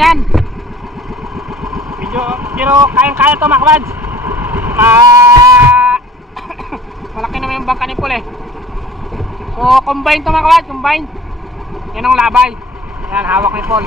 amihan. Medyo, pero kayang-kaya to mga kabad. Ah, malaki naman yung bangka ni Paul eh. So, combine to mga kawad, combine. Yan ang labay. Yan, hawak ni Paul.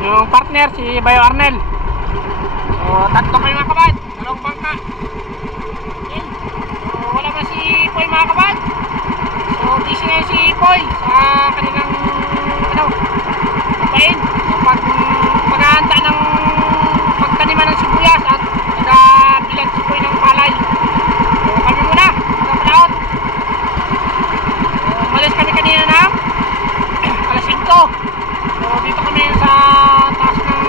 Yung partner, si Bayo Arnel. So, tatlo kayo mga kawad. Dalawang bangka. Yan. So, wala pa si Poy mga kawad. So, busy ngayon si Poy sa kanilang, ano, kapain. So, pag, paghahanda ng pagtaniman ng sibuyas at nagabilan si Poy ng palay. So, kami muna, sa palaot. So, umalis kami kanina ng alas 5. So, dito kami sa taas ng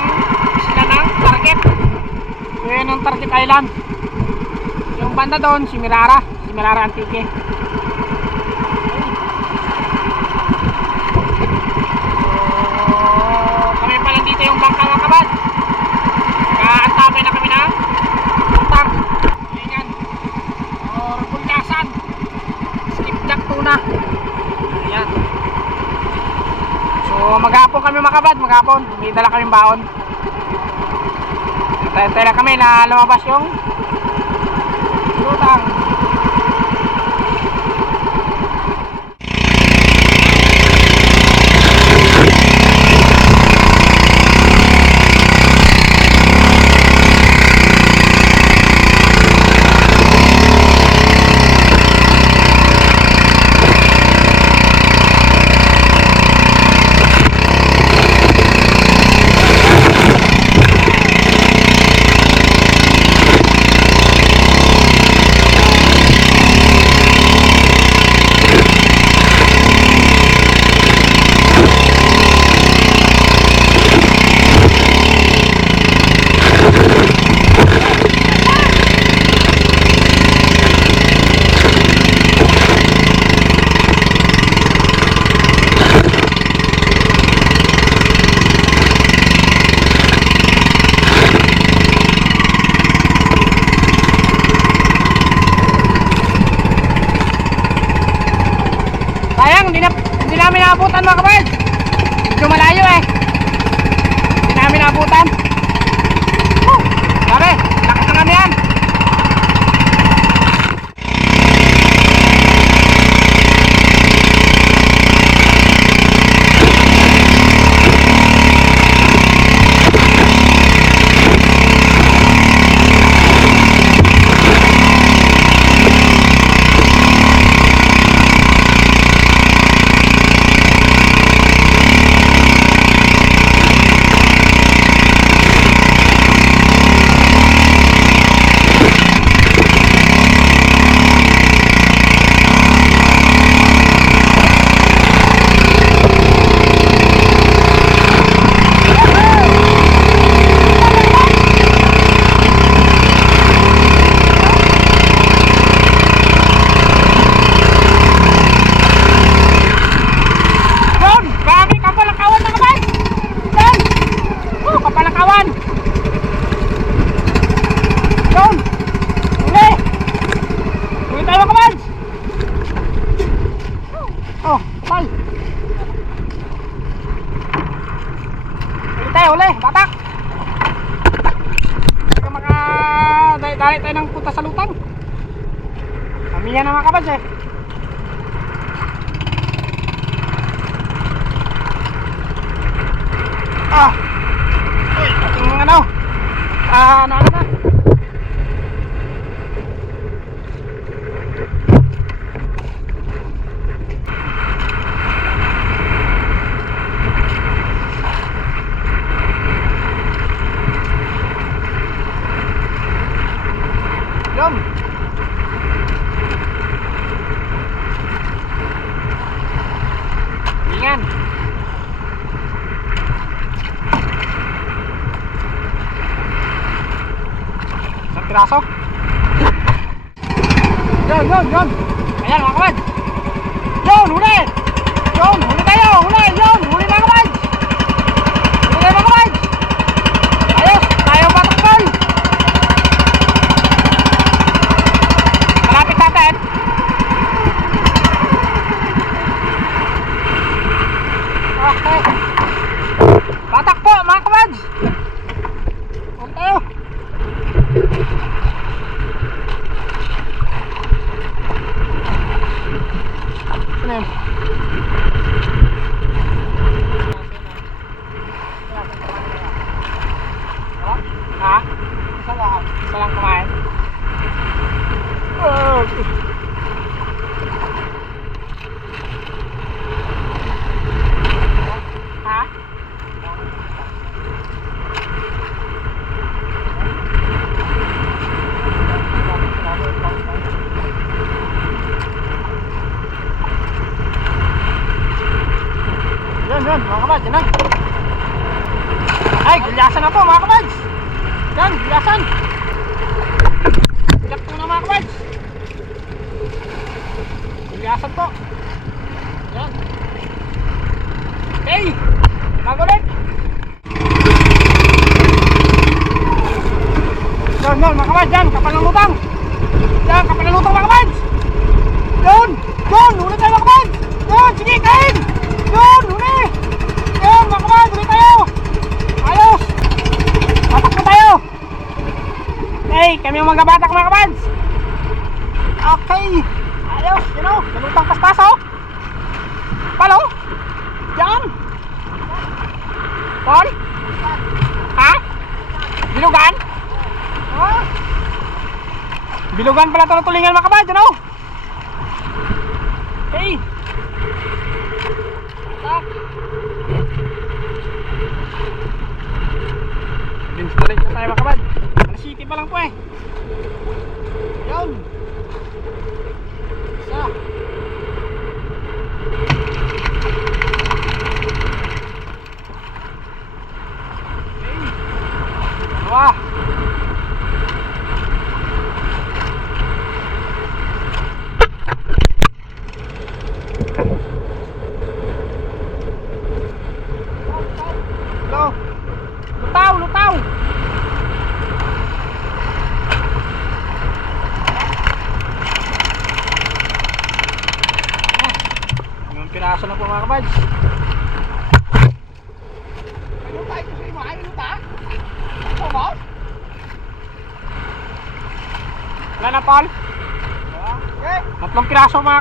sila ng target. So, yun island. Yung banda doon, si Mirara. Si Mirara Antique. So, kami pa lang dito yung bangka mga kabad. Kaantabay na kami ng utang. Ganyan. Or bundasan. Skipjack tuna. Ayan. So maghapon kami makabad, maghapon. May dala kaming baon. Antay-antay lang kami na lumabas yung lutang. Ano? Ah, ano, ano na? Yun. Ingan. Isang piraso. Yun, yun, yun. Ayan mga kamad. Yun, huli. Yun, huli tayo. Huli, yun. Huli mga kamad. Huli tayo mga kamad. Ayos, tayo patakbol. Malapit natin. Okay. Batak po mga kabads. Huwag tayo. Ano yun? Ha? Isa lang. Isa lang kumain? Oh. Ha? Yan, yan, mga kabads, yan na. Ay, gulyasan na po, mga kabads. Yan, gulyasan. Gulyak po na mga kabads. Gulyasan po. Yan. Okay, magulit. Yan, yan, mga kabads, yan, kapal ng lutang. Yan, kapal ng lutang, mga kabads. Yun, yun, huli tayo, mga kabads. Yun, sige, kain. Yun, huli. Yun, mga kabads, huli tayo. Ayos. Batak na tayo. Okay, kami yung mga mga kabads. Okay. Ayos, you know, nalutang paspas, oh. Palo. Yan. Paul? Ha? Bilugan? Ha? Bilugan pala ito ng tulingan mga kabads, ano? Hey! Tak! Installate na tayo mga kabads. Alas city pa lang po eh. Yun! Isa. Wow.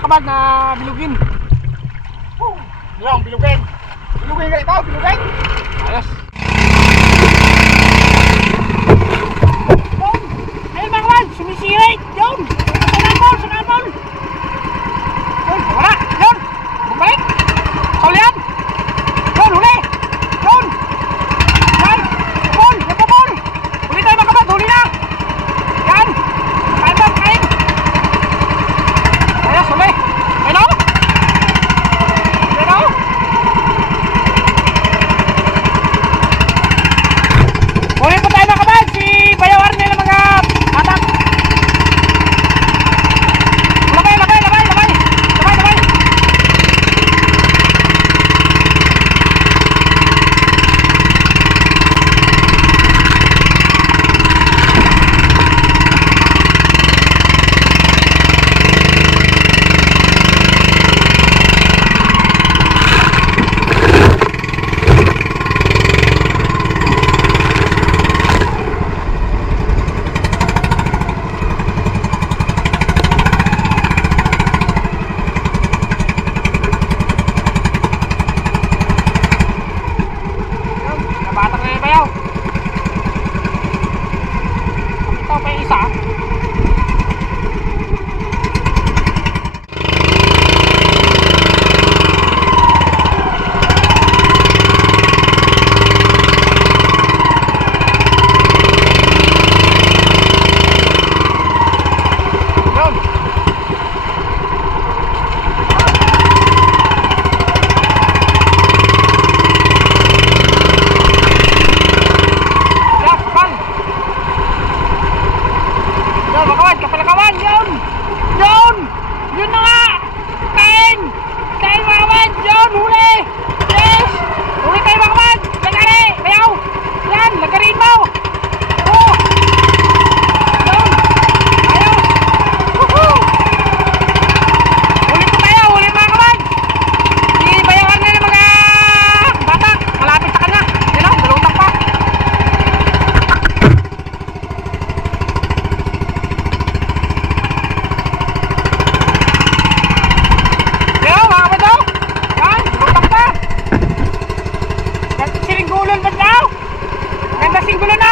Piraso mga kabad na bilugin. Mua! গুলো না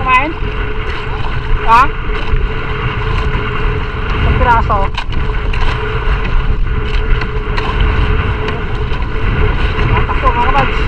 kumain? Ha? Isang piraso. Tatakbo mga kabags.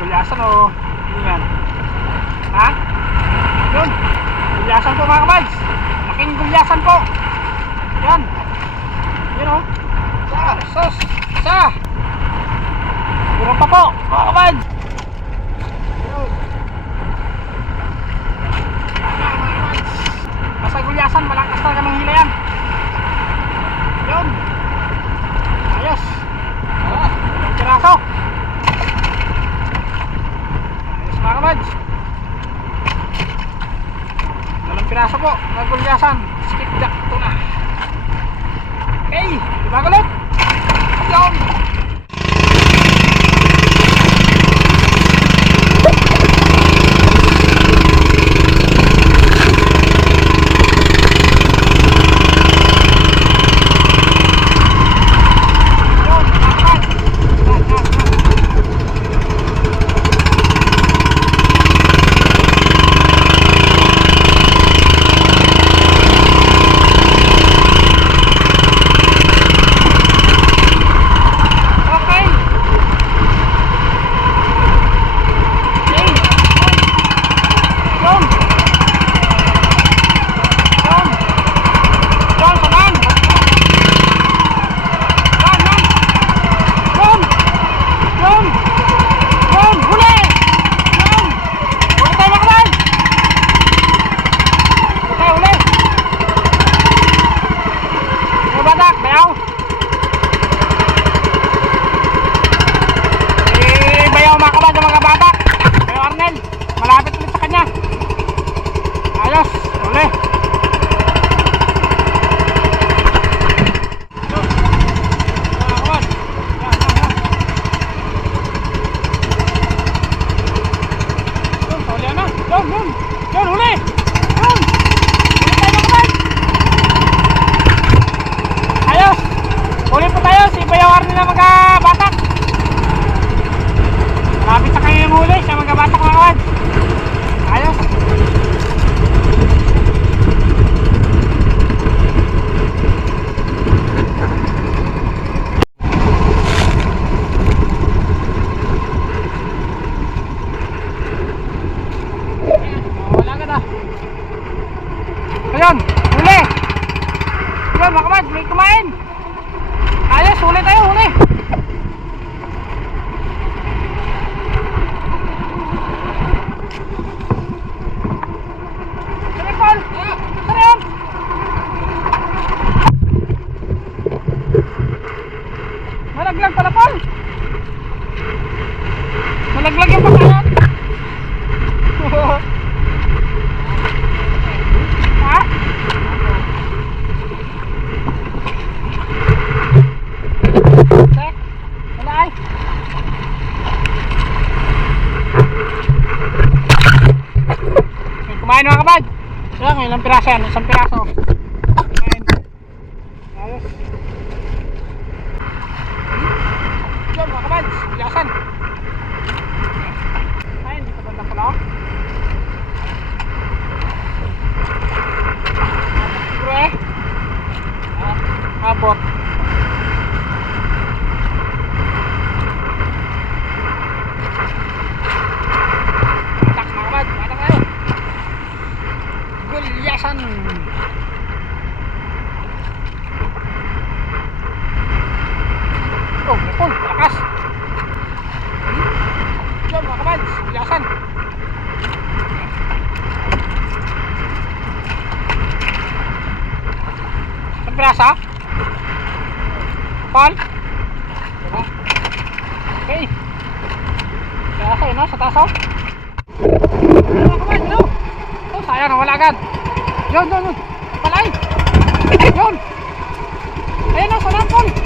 Gulyasan o oh. hiningan? Ha? Yun. Gulyasan po mga kabags. Laking gulyasan po. Yan. Yun oh. o. Sa, sos, sa. Puro pa po mga kabags. Basta gulyasan, malakas talaga ng hila yan. Yun. Ayos. Tiraso. Tiraso. Raj Dalang piraso po Nagulyasan. Skipjack ito na. Okay Diba kulit Down Ayun, huli. Ayun, mga kamad, may kumain. Ayos, huli tayo, huli. yan? Isang piraso. Yun, yun. Palay. Yun.